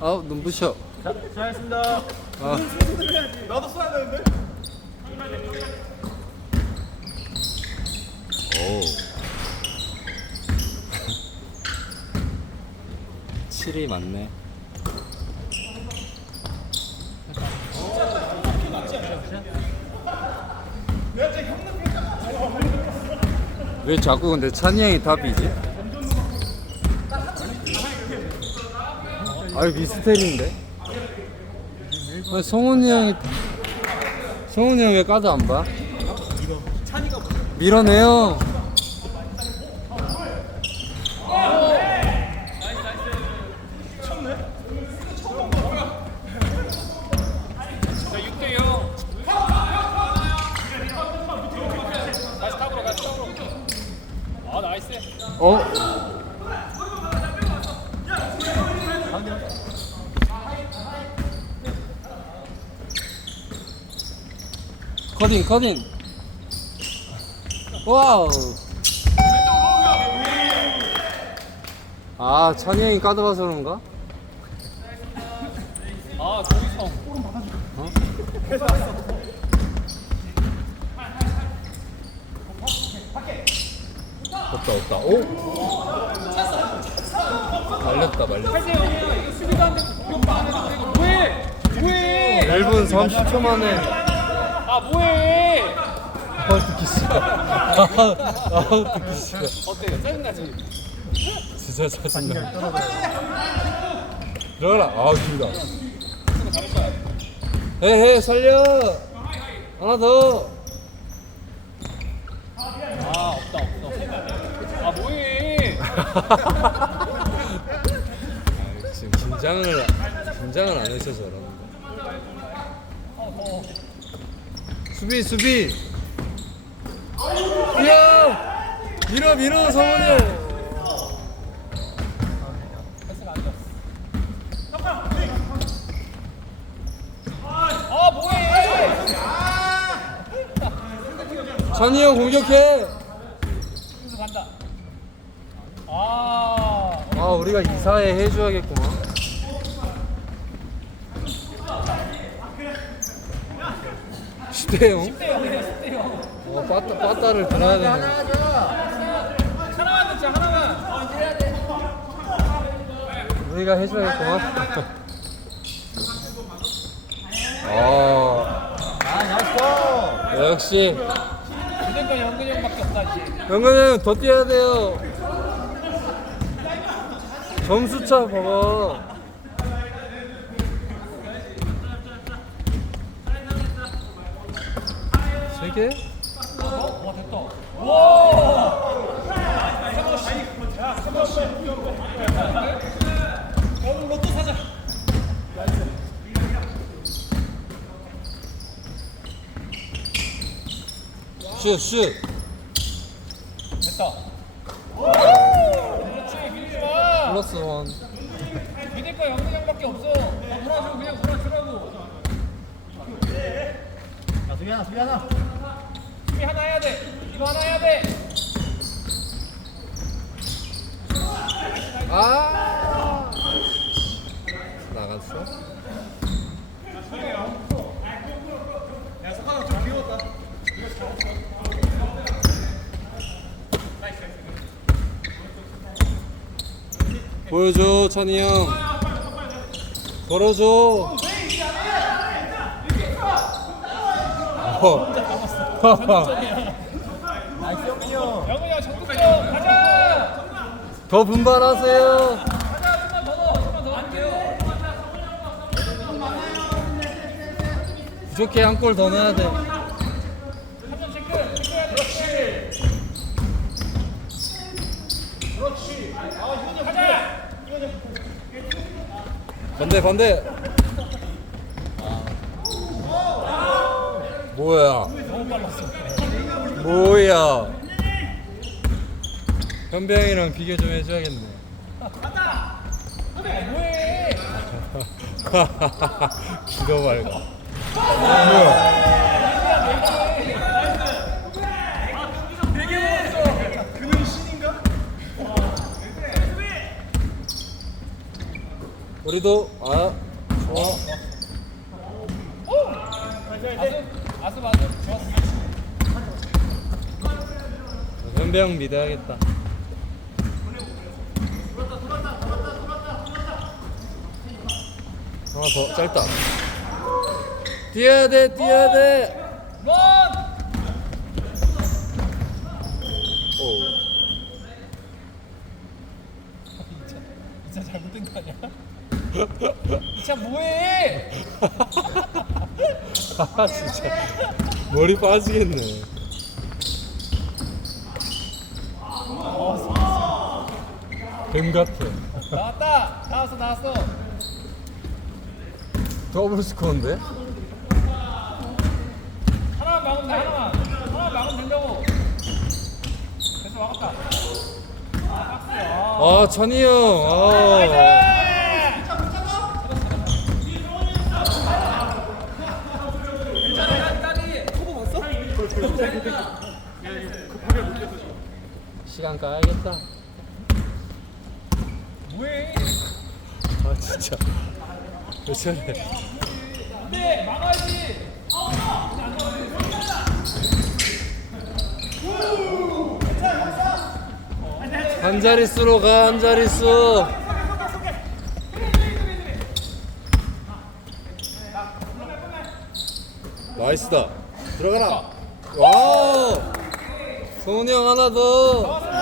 아우 눈부셔. 자, 수고하셨습니다. 아. 나도 써야 되는데. 오. 7이 맞네. 왜 자꾸 근데 찬이 형이 답이지? 아유 미스테리인데? 아니, 성훈이 형이 성훈이 형 왜 까드 안 봐? 밀어내요. 자, 6대 0. 다시 탑으로 다시 탑으로. 아, 나이스. 어? 커딩 커딩. 와우. 아 찬이 형이 까다봐서 그런가? 아, 조이성. 없다 없다. 오 말렸다 말렸다. 뭐해? 뭐해? 1분 30초 만에 아, 뭐해? 아우 듣기 싫어 아우 듣기 싫어 어때요? 짜증나지? 진짜 짜증나 들어가라 아 길다 헤헤 살려 하나 더 아, 없다, 없어. 아, 뭐해? 긴장을 긴장을 안 해서 저러는 거. 수비 수비. 이야! 밀어 밀어 뭐해? 찬이 형 공격해. 간다. 아, 아 우리가 이사해 해줘야겠구만 시대형 10대 0이에요, 10대 0. 어 빠따 빠따를 들어야 되네 하나만 넣자, 하나만. 우리가 해줘야겠구만 아 아, 나이스. 역시 무조건 영근이 형밖에 없다, 이제. 영근이 형더 뛰어야 돼요 점수차 봐봐 세 개? 어? 와, 됐다. 슛슛. 그렇지, 밀지 마. 플러스 원 믿을 거 영근이 형밖에 없어. 다 몰아줘, 그냥 몰아주라고. 자, 수비 하나, 수비 하나. 수비 하나 해야 돼. 이거 하나 해야 돼. 아 나갔어? 보여줘 찬이 형 걸어줘 어. 나이스, 영민이 형. 영근이 형 적극적 가자. 더 분발하세요 가자, 좀만 더 좀만 더. 안 돼요. 부족해 한 골 더 넣어야 돼 한점 체크. 그렇지. 그렇지. 아, 좀 가자. 반대 반대 뭐야. 뭐야? 현배 형이랑 비교 좀 해줘야겠네? 기도 말고 우리도 아 좋아. 아스 아스 좋았어 현병 믿어야겠다 하나 더 짧다 뛰어야 돼 뛰어야 돼. 진짜 잘못된 거 아니야? 진짜 뭐해? 아 진짜 머리 빠지겠네 뱀 같아. 나왔다! 나왔어 나왔어! 더블 스코어인데? 하나만 막으면 돼 하나만. 하나만 막으면 된다고. 됐어 막았다. 아 박스야. 아 찬이 형. 아. 시간 까야겠다 뭐해 아 진짜. 왜 저래? 안돼 막아야지. 한 자릿수로 가 한 자릿수. 나이스다. 들어가라. 와우. 성훈이 형 하나 더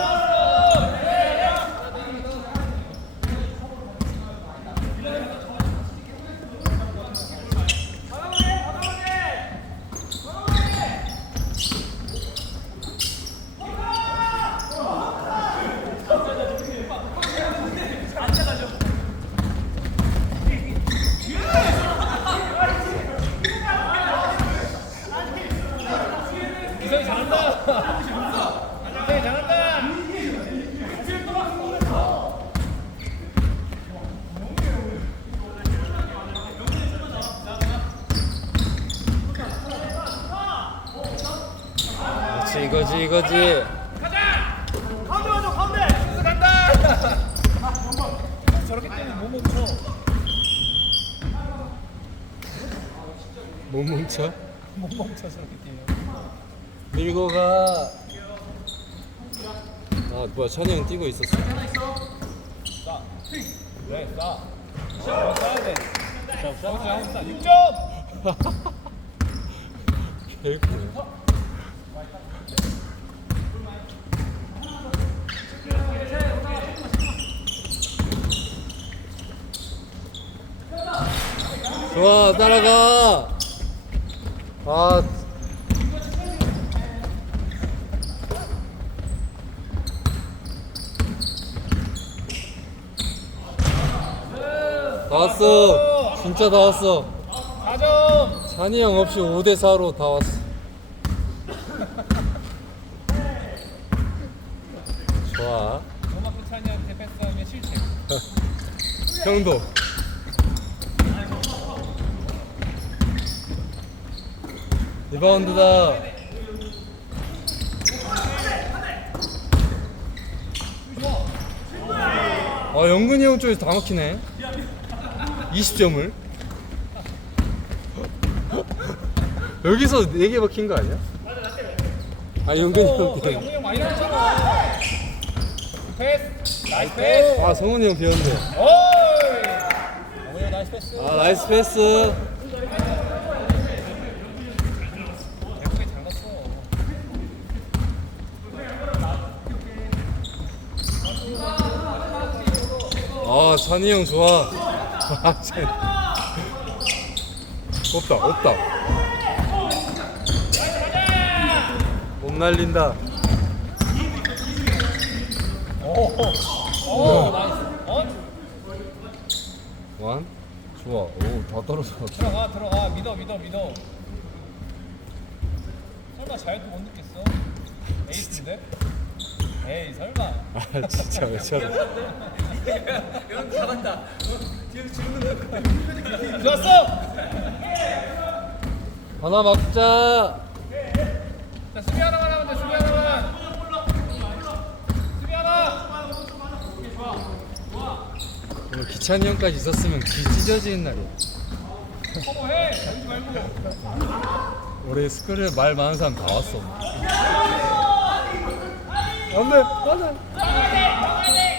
이성이 잘한다. 이성이 잘한다. 그렇지 이거지 이거지. 가운데 와줘 가운데! 간다! 저렇게 뛰면 못 멈춰. 못 뭉쳐 못 멈춰 저렇게 뛰면 밀고 가. 아 뭐야 찬이 형 뛰고 있었어. 싸 그래 싸 시작 싸야 돼 자, 싸우자 한번 싸 6점 개꿀. 좋아 따라가. 아. 왔어. 진짜 다 왔어. 4점 찬이 형 없이 5대 4로 다 왔어. 좋아. 노마크 찬이한테 패스하면 실책 형도. 리바운드다. 아 영근이 형 쪽에서 다 막히네. 20점을. 여기서 4개 막힌 거 아니야? 아 영근이 형 어, 때문에. 영웅이 형 많이 나왔잖아 패스 나이스 패스 아 성훈이 형 비었는데. 오이 영웅이 형 나이스 패스 아 나이스 패스. 아 찬이 형 좋아. 아, 찬. 없다 없다. 못 날린다. 오 나이스 어? 완 좋아. 오다 떨어져. 들어가 들어가 믿어 믿어 믿어 설마 자유투 못 넣겠어? 에이스인데? 에이 설마 아 진짜 왜 저래? 여러분 잡았다. 뒤에서 지우는 거. 좋았어. 하나 막자. 자 수비 하나만 하면 돼. 수비 하나만. 수비 하나. 오늘 기찬이 형까지 있었으면 귀 찢어지는 날이야. 커버해. 보지 말고. 올해 스쿨에 말 많은 사람 다 왔어. 안돼, 안돼. 나가야 돼.